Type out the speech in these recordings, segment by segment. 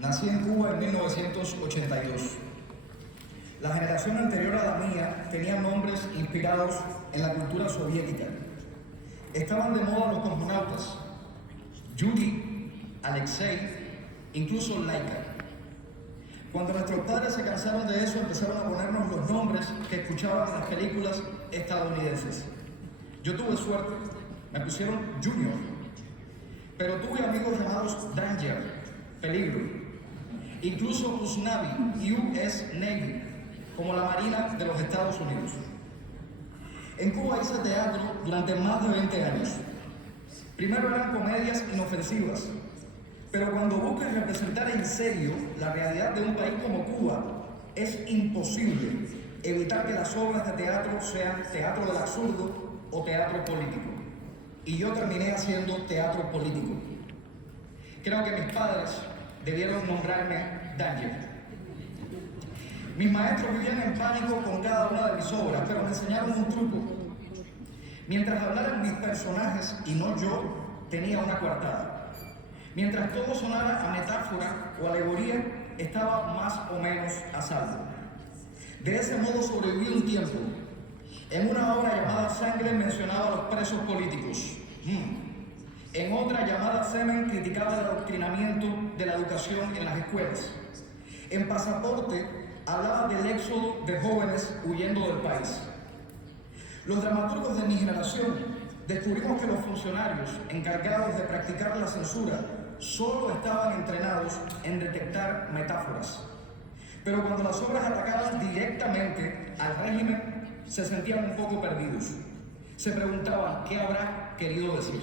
Nací en Cuba en 1982. La generación anterior a la mía tenía nombres inspirados en la cultura soviética. Estaban de moda los cosmonautas, Yuri, Alexei, incluso Laika. Cuando nuestros padres se cansaron de eso, empezaron a ponernos los nombres que escuchaban en las películas estadounidenses. Yo tuve suerte, me pusieron Junior, pero tuve amigos llamados Danger, peligro, incluso Usnavi, US Navy, como la Marina de los Estados Unidos. En Cuba hice teatro durante más de 20 años. Primero eran comedias inofensivas, pero cuando buscas representar en serio la realidad de un país como Cuba, es imposible evitar que las obras de teatro sean teatro del absurdo o teatro político. Y yo terminé haciendo teatro político. Creo que mis padres debieron nombrarme Danger. Mis maestros vivían en pánico con cada una de mis obras, pero me enseñaron un truco. Mientras hablaran mis personajes y no yo, tenía una coartada. Mientras todo sonara a metáfora o alegoría, estaba más o menos a salvo. De ese modo sobreviví un tiempo. En una obra llamada Sangre mencionaba a los presos políticos. En otra llamada Semen criticaba el adoctrinamiento de la educación en las escuelas. En Pasaporte hablaba del éxodo de jóvenes huyendo del país. Los dramaturgos de mi generación descubrimos que los funcionarios encargados de practicar la censura solo estaban entrenados en detectar metáforas. Pero cuando las obras atacaban directamente al régimen, se sentían un poco perdidos. Se preguntaban qué habrá querido decir.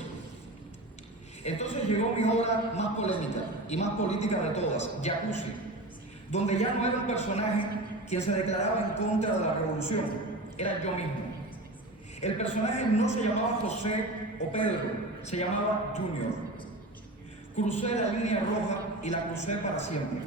Entonces llegó mi obra más polémica y más política de todas, Jacuzzi, donde ya no era un personaje quien se declaraba en contra de la revolución, era yo mismo. El personaje no se llamaba José o Pedro, se llamaba Junior. Crucé la línea roja y la crucé para siempre.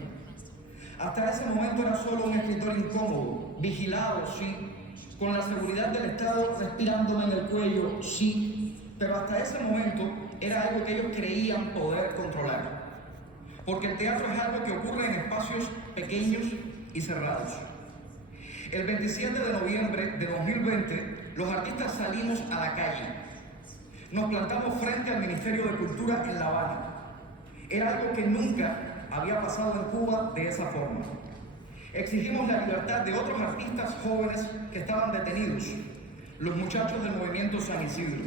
Hasta ese momento era solo un escritor incómodo, vigilado, sí, con la seguridad del Estado respirándome en el cuello, sí, pero hasta ese momento era algo que ellos creían poder controlar. Porque el teatro es algo que ocurre en espacios pequeños y cerrados. El 27 de noviembre de 2020, los artistas salimos a la calle. Nos plantamos frente al Ministerio de Cultura en La Habana. Era algo que nunca había pasado en Cuba de esa forma. Exigimos la libertad de otros artistas jóvenes que estaban detenidos, los muchachos del movimiento San Isidro.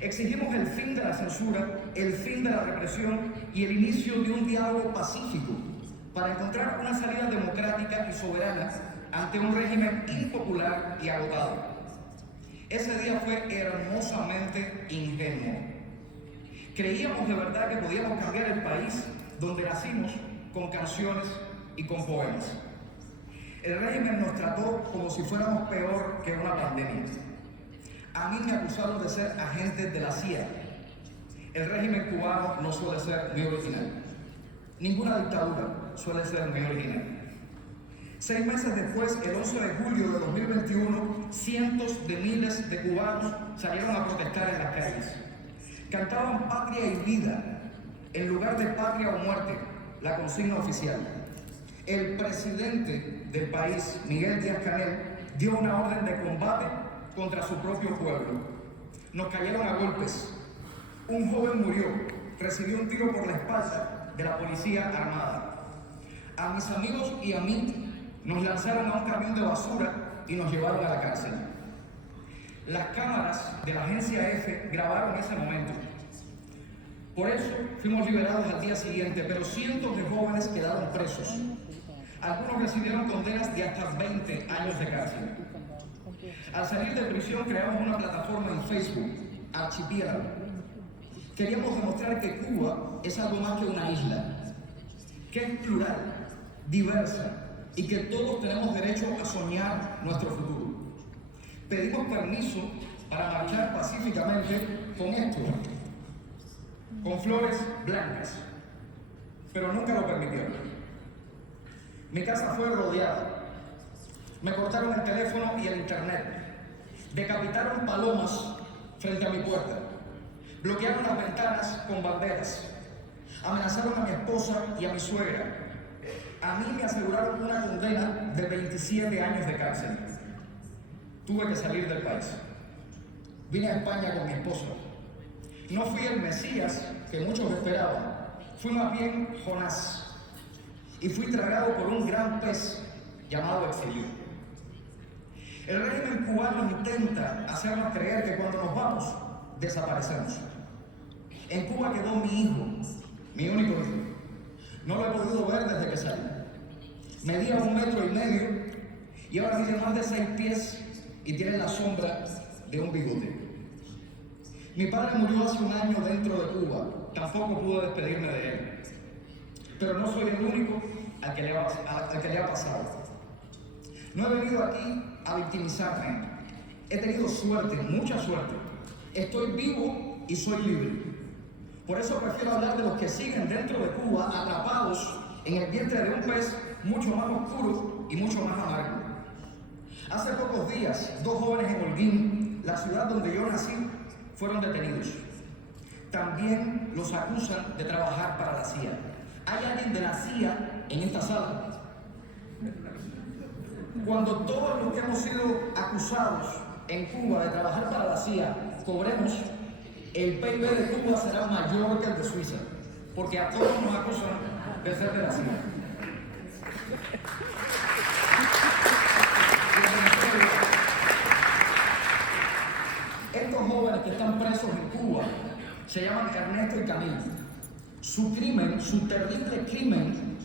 Exigimos el fin de la censura, el fin de la represión y el inicio de un diálogo pacífico para encontrar una salida democrática y soberana ante un régimen impopular y agotado. Ese día fue hermosamente ingenuo. Creíamos de verdad que podíamos cambiar el país donde nacimos con canciones y con poemas. El régimen nos trató como si fuéramos peor que una pandemia. A mí me acusaron de ser agentes de la CIA. El régimen cubano no suele ser muy original. Ninguna dictadura suele ser muy original. 6 meses después, el 11 de julio de 2021, cientos de miles de cubanos salieron a protestar en las calles. Cantaban patria y vida, en lugar de patria o muerte, la consigna oficial. El presidente del país, Miguel Díaz-Canel, dio una orden de combate contra su propio pueblo. Nos cayeron a golpes. Un joven murió, recibió un tiro por la espalda de la policía armada. A mis amigos y a mí nos lanzaron a un camión de basura y nos llevaron a la cárcel. Las cámaras de la agencia F grabaron ese momento. Por eso fuimos liberados al día siguiente, pero cientos de jóvenes quedaron presos. Algunos recibieron condenas de hasta 20 años de cárcel. Al salir de prisión creamos una plataforma en Facebook, Archipiélago. Queríamos demostrar que Cuba es algo más que una isla, que es plural, diversa y que todos tenemos derecho a soñar nuestro futuro. Pedimos permiso para marchar pacíficamente con esto, con flores blancas, pero nunca lo permitieron. Mi casa fue rodeada. Me cortaron el teléfono y el internet. Decapitaron palomas frente a mi puerta. Bloquearon las ventanas con banderas. Amenazaron a mi esposa y a mi suegra. A mí me aseguraron una condena de 27 años de cárcel. Tuve que salir del país. Vine a España con mi esposa. No fui el Mesías que muchos esperaban. Fui más bien Jonás. Y fui tragado por un gran pez llamado exilio. El régimen cubano intenta hacernos creer que cuando nos vamos, desaparecemos. En Cuba quedó mi hijo, mi único hijo. No lo he podido ver desde que salí. Medía 1,5 metros y ahora mide más de 6 pies y tiene la sombra de un bigote. Mi padre murió hace un año dentro de Cuba. Tampoco pude despedirme de él. Pero no soy el único al que le ha pasado. No he venido aquí a victimizarme. He tenido suerte, mucha suerte. Estoy vivo y soy libre. Por eso prefiero hablar de los que siguen dentro de Cuba, atrapados en el vientre de un pez mucho más oscuro y mucho más amargo. Hace pocos días, 2 jóvenes en Holguín, la ciudad donde yo nací, fueron detenidos. También los acusan de trabajar para la CIA. ¿Hay alguien de la CIA en esta sala? Cuando todos los que hemos sido acusados en Cuba de trabajar para la CIA cobremos, el PIB de Cuba será mayor que el de Suiza, porque a todos nos acusan de ser de la CIA. Estos jóvenes que están presos en Cuba se llaman Ernesto y Camilo. Su crimen, su terrible crimen,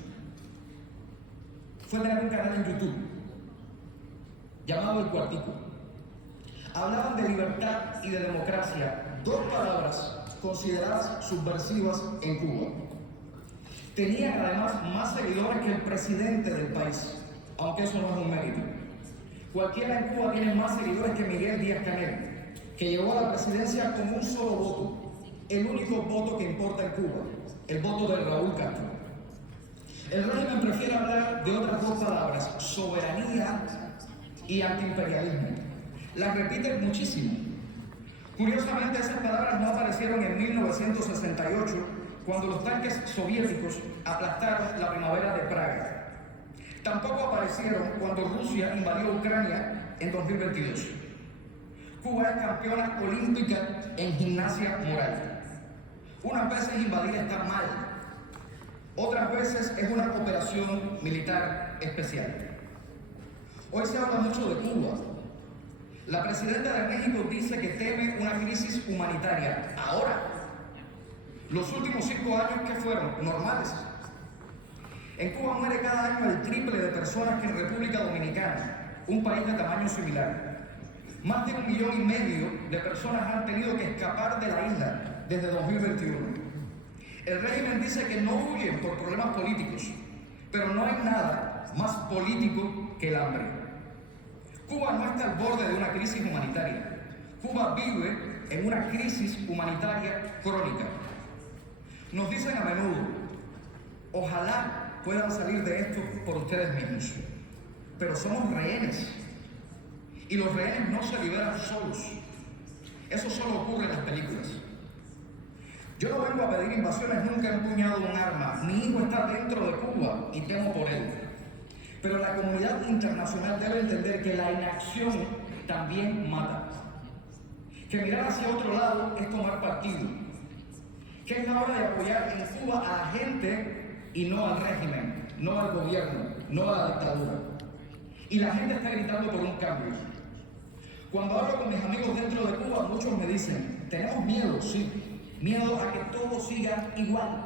fue tener un canal en YouTube llamado El Cuartico. Hablaban de libertad y de democracia, 2 palabras consideradas subversivas en Cuba. Tenían además más seguidores que el presidente del país, aunque eso no es un mérito. Cualquiera en Cuba tiene más seguidores que Miguel Díaz-Canel, que llegó a la presidencia con un solo voto, el único voto que importa en Cuba, el voto de Raúl Castro. El régimen prefiere hablar de otras 2 palabras, soberanía y antiimperialismo. Las repiten muchísimo. Curiosamente, esas palabras no aparecieron en 1968, cuando los tanques soviéticos aplastaron la primavera de Praga. Tampoco aparecieron cuando Rusia invadió Ucrania en 2022. Cuba es campeona olímpica en gimnasia moral. Unas veces invadir está mal, otras veces es una operación militar especial. Hoy se habla mucho de Cuba. La presidenta de México dice que teme una crisis humanitaria. Ahora, los últimos 5 años que fueron normales. En Cuba muere cada año el triple de personas que en República Dominicana, un país de tamaño similar. Más de 1,5 millones de personas han tenido que escapar de la isla desde 2021. El régimen dice que no huyen por problemas políticos, pero no hay nada más político que el hambre. Cuba no está al borde de una crisis humanitaria. Cuba vive en una crisis humanitaria crónica. Nos dicen a menudo, ojalá puedan salir de esto por ustedes mismos. Pero somos rehenes. Y los rehenes no se liberan solos. Eso solo ocurre en las películas. Yo no vengo a pedir invasiones, nunca he empuñado un arma. Mi hijo está dentro de Cuba y temo por él. Pero la comunidad internacional debe entender que la inacción también mata. Que mirar hacia otro lado es tomar partido. Que es la hora de apoyar en Cuba a la gente y no al régimen, no al gobierno, no a la dictadura. Y la gente está gritando por un cambio. Cuando hablo con mis amigos dentro de Cuba, muchos me dicen, tenemos miedo, sí, miedo a que todo siga igual.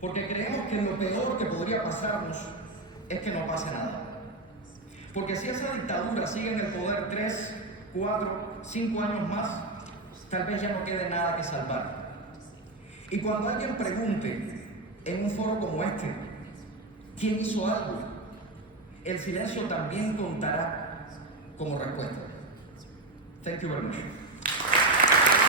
Porque creemos que lo peor que podría pasarnos es que no pase nada. Porque si esa dictadura sigue en el poder 3, 4, 5 años más, tal vez ya no quede nada que salvar. Y cuando alguien pregunte en un foro como este, ¿quién hizo algo?, el silencio también contará como respuesta. Thank you very much.